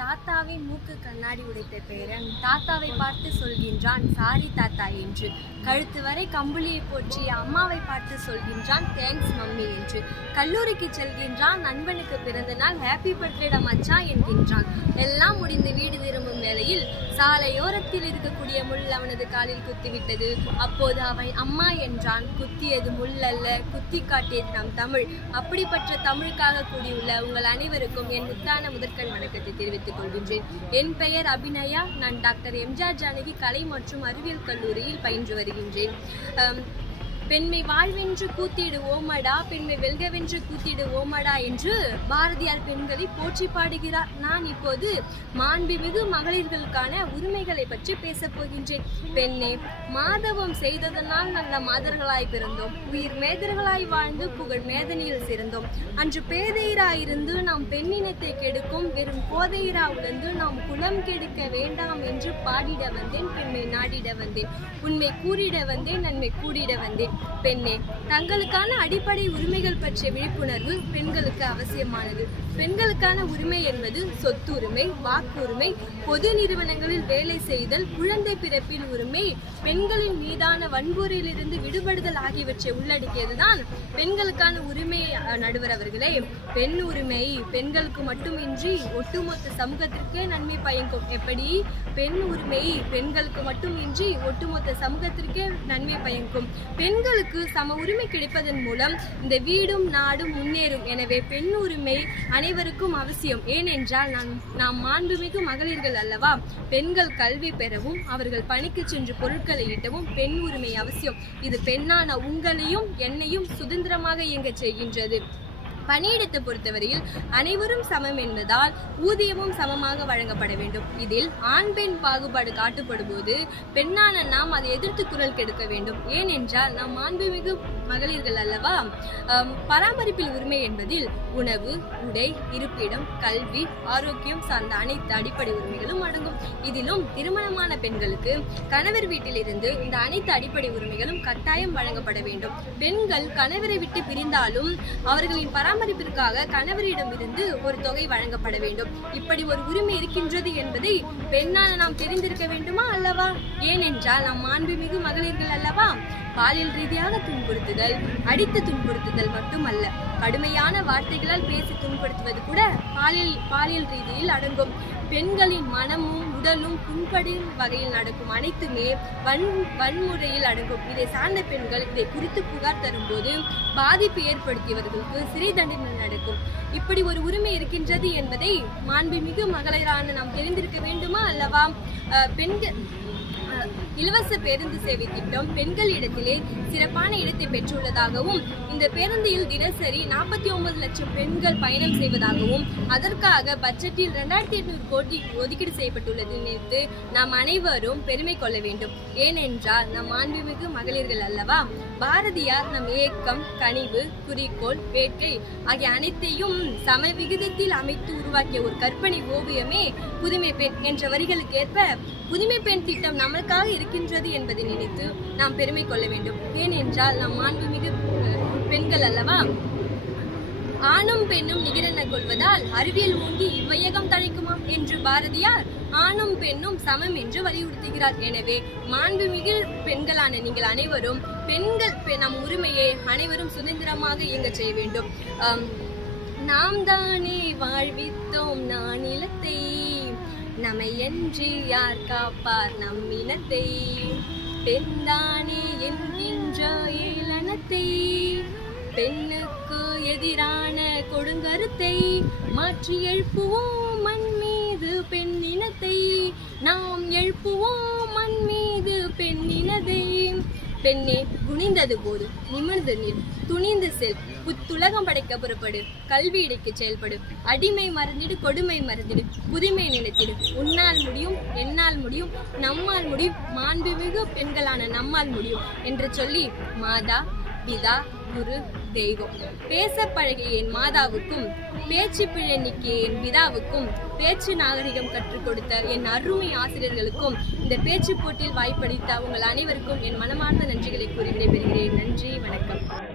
தாத்தாவின் மூக்கு கண்ணாடி உடைத்த பேரன் தாத்தாவை பார்த்து சொல்கின்றான் சாரி தாத்தா என்று. கழுத்து வரை கம்புலியை போற்றி அம்மாவை பார்த்து சொல்கின்றான் தேங்க்ஸ் மம்மி என்று. கல்லூரிக்கு செல்கின்றான் நண்பனுக்கு பிறந்த நாள் ஹாப்பி பர்த்டேடா மச்சா என்கின்றான். எல்லாம் முடிந்து வீடு திரும்பும் வேளையில் சாலையோரத்தில் இருக்கக்கூடிய முள் அவனது காலில் குத்திவிட்டது. அப்போது அவன் அம்மா என்றான். குத்தியது முள் அல்ல குத்தி காட்டியது நம் தமிழ். அப்படிப்பட்ட தமிழுக்காக கூடியுள்ள உங்கள் அனைவருக்கும் என் முத்தான முதற்கண் வணக்கத்தை தெரிவித்து தெரிவித்துக் கொள்கின்றேன். என் பெயர் அபிநயா. நான் டாக்டர் எம்ஜிஆர் ஜானகி கலை மற்றும் அறிவியல் கல்லூரியில் பயின்று வருகின்றேன். பெண்மை வாழ்வென்று கூத்திடு ஓமடா பெண்மை வெல்கவென்று கூத்திடு ஓமடா என்று பாரதியார் பெண்களை போற்றி பாடுகிறார். நான் இப்போது மாண்புமிகு மகளிர்களுக்கான உரிமைகளை பற்றி பேசப் போகின்றேன். பெண்ணே மாதவம் செய்ததனால் நல்ல மாதர்களாய் பிறந்தோம். உயிர் மேதர்களாய் வாழ்ந்து புகழ் மேதனியில் சிறந்தோம் அன்று பேதையராயிருந்து நாம் பெண்ணினத்தை கெடுக்கும் வெறும் போதையரா உழந்து நாம் குலம் கெடுக்க வேண்டாம் என்று பாடிட வந்தேன் பெண்மை நாடிட வந்தேன். உண்மை கூறிட வந்தேன் நன்மை கூடிட வந்தேன். பெண்ணே தங்களுக்கான அடிப்படை உரிமைகள் பற்றிய விழிப்புணர்வு பெண்களுக்கு அவசியமானது. பெண்களுக்கான உரிமை என்பது சொத்துரிமை வாக்குரிமை பொது நிறுவனங்களில் வேலை செய்தல் குழந்தை பிறப்பின் உரிமை பெண்களின் மீதான வன்முறையிலிருந்து விடுபடுதல் ஆகியவற்றை உள்ளடக்கியதுதான் பெண்களுக்கான உரிமை நடுவர் அவர்களே. பெண் உரிமை பெண்களுக்கு மட்டுமின்றி ஒட்டுமொத்த சமூகத்திற்கே நன்மை பயக்கும் எப்படி? பெண் உரிமை பெண்களுக்கு மட்டுமின்றி ஒட்டுமொத்த சமூகத்திற்கே நன்மை பயக்கும் பெண்களுக்கு சம உரிமை கிடைப்பதன் மூலம் இந்த வீடும் நாடும் முன்னேறும். எனவே பெண் உரிமை அனைவருக்கும் அவசியம். ஏனென்றால் நான் நாம் மாண்புமிகு மகளிர்கள் அல்லவா? பெண்கள் கல்வி பெறவும் அவர்கள் பணிக்கு சென்று பொருட்களை ஈட்டவும் பெண் உரிமை அவசியம். இது பெண்ணான உங்களையும் என்னையும் சுதந்திரமாக இயங்க செய்கின்றது. பணியிடத்தை பொறுத்தவரையில் அனைவரும் சமம் என்பதால் ஊதியமும் சமமாக வழங்கப்பட வேண்டும். இதில் ஆண் பெண் பாகுபாடு காட்டப்படும் போது பெண்ணான நாம் அதை எதிர்த்து குரல் கெடுக்க வேண்டும். ஏனென்றால் நாம் மாண்புமிகு மகளிர்கள் அல்லவா? பராமரிப்பில் உரிமை என்பதில் உணவு உடை இருப்பிடம் கல்வி ஆரோக்கியம் சார்ந்த அனைத்து அடிப்படை உரிமைகளும் அடங்கும். இதிலும் திருமணமான பெண்களுக்கு கணவர் வீட்டிலிருந்து இந்த அனைத்து அடிப்படை உரிமைகளும் கட்டாயம் வழங்கப்பட வேண்டும். பெண்கள் கணவரை விட்டு பிரிந்தாலும் அவர்களின் பராமரிப்பிற்காக கணவரிடமிருந்து ஒரு தொகை வழங்கப்பட வேண்டும். இப்படி ஒரு உரிமை இருக்கின்றது என்பதை பெண்ணால் நாம் தெரிந்திருக்க வேண்டுமா அல்லவா? ஏனென்றால் நாம் மாண்புமிகு மகளிர்கள் அல்லவா? பாலியல் ரீதியான துன்புறுத்துதல் அடித்து துன்புறுத்துதல் மட்டுமல்ல. கடுமையான வார்த்தைகளால் பேசி துன்புறுத்துவது கூட பாலியல் பாலியல் ரீதியில் அடங்கும். பெண்களின் மனமும் உடலும் புண்படும் வகையில் நடக்கும் அனைத்துமே வன் வன்முறையில் அடங்கும். இதை சார்ந்த பெண்கள் இதை குறித்து புகார் தரும்போது பாதிப்பு ஏற்படுத்தியவர்களுக்கு சிறை தண்டனை நடக்கும். இப்படி ஒரு உரிமை இருக்கின்றது என்பதை மாண்புமிகு மகளிரான நாம் தெரிந்திருக்க வேண்டுமா அல்லவா? பெண்கள் இலவச பேருந்து சேவை திட்டம் பெண்களிடத்திலே சிறப்பான இடத்தை பெற்றுள்ளதாகவும் இந்த பேருந்தில் தினசரி நாற்பத்தி ஒன்பது லட்சம் பெண்கள் பயணம் செய்வதாகவும் அதற்காக பட்ஜெட்டில் இரண்டாயிரத்தி எட்நூறு கோடி ஒதுக்கீடு செய்யப்பட்டுள்ளது நினைத்து நாம் அனைவரும் பெருமை கொள்ள வேண்டும். ஏனென்றால் நம் ஆன்மீமிகு மகளிர்கள் அல்லவா? பாரதியார் நம் ஏக்கம் கனிவு குறிக்கோள் வேட்கை ஆகிய அனைத்தையும் சம விகிதத்தில் அமைத்து உருவாக்கிய ஒரு கற்பனை ஓவியமே புதுமை பெண் என்ற வரிகளுக்கு ஏற்ப புதுமை பெண் திட்டம் நமக்காக இருக்கின்றது என்பதை நினைத்து நாம் பெருமை கொள்ள வேண்டும். ஏனென்றால் நாம் மாண்புமிகு பெண்கள் அல்லவா? ஆணும் பெண்ணும் நிகரென கொள்வதால் அறிவியல் ஓங்கி இவ்வையகம் தழைக்குமாம் என்று பாரதியார் ஆணும் பெண்ணும் சமம் என்று வலியுறுத்துகிறார். எனவே மாண்புமிகு பெண்களான நீங்கள் அனைவரும் பெண்கள் பெ- நம் உரிமையை அனைவரும் சுதந்திரமாக இயங்கச் செய்ய வேண்டும். நாம் தானே வாழ்வித்தோம் நான் நம்மை நமையன்றி யார் காப்பார்? நம் இனத்தை பெண்தானே என்கின்ற ஏளனத்தை பெண்ணுக்கு எதிரான கொடுங்கருத்தை மாற்றி எழுப்புவோம் மண் மீது பெண்ணினத்தை நாம் எழுப்புவோம் மண் மீது பெண்ணினதை பெண்ணே குனிந்தது போதும் நிமிர்ந்து நில். துணிந்து செல். புத்துலகம் படைக்க புறப்படு. கல்வி இடைக்கு செயல்படு. அடிமை மறந்திடு கொடுமை மறந்திடு. புதுமை நினைத்திடு. உன்னால் முடியும் என்னால் முடியும் நம்மால் முடியும். மாண்புமிகு பெண்களான நம்மால் முடியும் என்று சொல்லி மாதா பிதா குரு தெய்வம். பேச பழகிய என் மாதாவுக்கும் பேச்சு பிழனிக்கு என் பிதாவுக்கும் பேச்சு நாகரிகம் கற்றுக் கொடுத்த என் அருமை ஆசிரியர்களுக்கும் இந்த பேச்சு போட்டியில் வாய்ப்பளித்த உங்கள் அனைவருக்கும் என் மனமார்ந்த நன்றிகளை கூறி விடைபெறுகிறேன். நன்றி வணக்கம்.